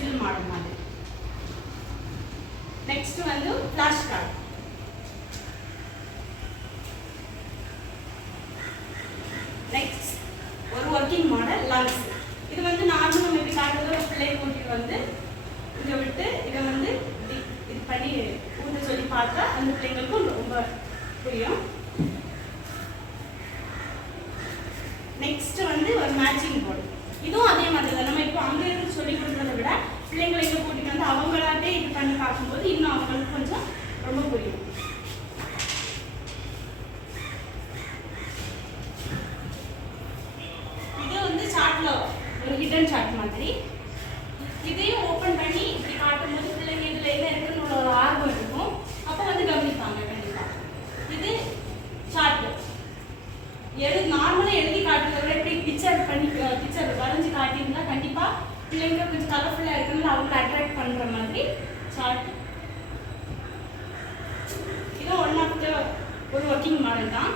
Still model மாதிரி. Next வந்து flash card. Next ஒரு ஒர்க்கிங் மாடல் லங்ஸ். இது வந்து நார்மலாக நம்ம இப்படி காட்டுறது ஒரு பிள்ளையை கூட்டிட்டு வந்து இங்கே விட்டு இதை வந்து இது பண்ணி ஊட்ட சொல்லி பார்த்தா அந்த பிள்ளைங்களுக்கும் ரொம்ப புரியும். நெக்ஸ்ட் வந்து ஒரு மேட்சிங் போர்டு. இதுவும் அதே மாதிரி தான். நம்ம இப்போ அங்கே இருந்து சொல்லி கொடுக்குறத விட பிள்ளைங்களை இங்கே கூட்டிட்டு வந்து அவங்களாட்டே இது பண்ணி பார்க்கும்போது இன்னும் அவங்களுக்கு கொஞ்சம் ரொம்ப புரியும். இது வந்து சார்ட்ல ஒரு ஹிடன் சார்ட் மாதிரி. இதையும் ஓப்பன் பண்ணி இப்படி காட்டும்போது பிள்ளைங்க இதில் என்ன இருக்குன்னு ஒரு ஆர்வம் இருக்கும். அப்போ வந்து கவனிப்பாங்க கண்டிப்பாக. இது சார்ட் நார்மலாக எழுதி காட்டுறத விட இப்படி பிக்சர் வரைஞ்சி காட்டியிருந்தா கண்டிப்பாக பிள்ளைங்க கொஞ்சம் கலர்ஃபுல்லாக இருக்குன்னு அவங்களை அட்ராக்ட் பண்ணுற மாதிரி சார்ட். இது ஒன் ஆஃப் த ஒரு ஒர்க்கிங் மாடல் தான்.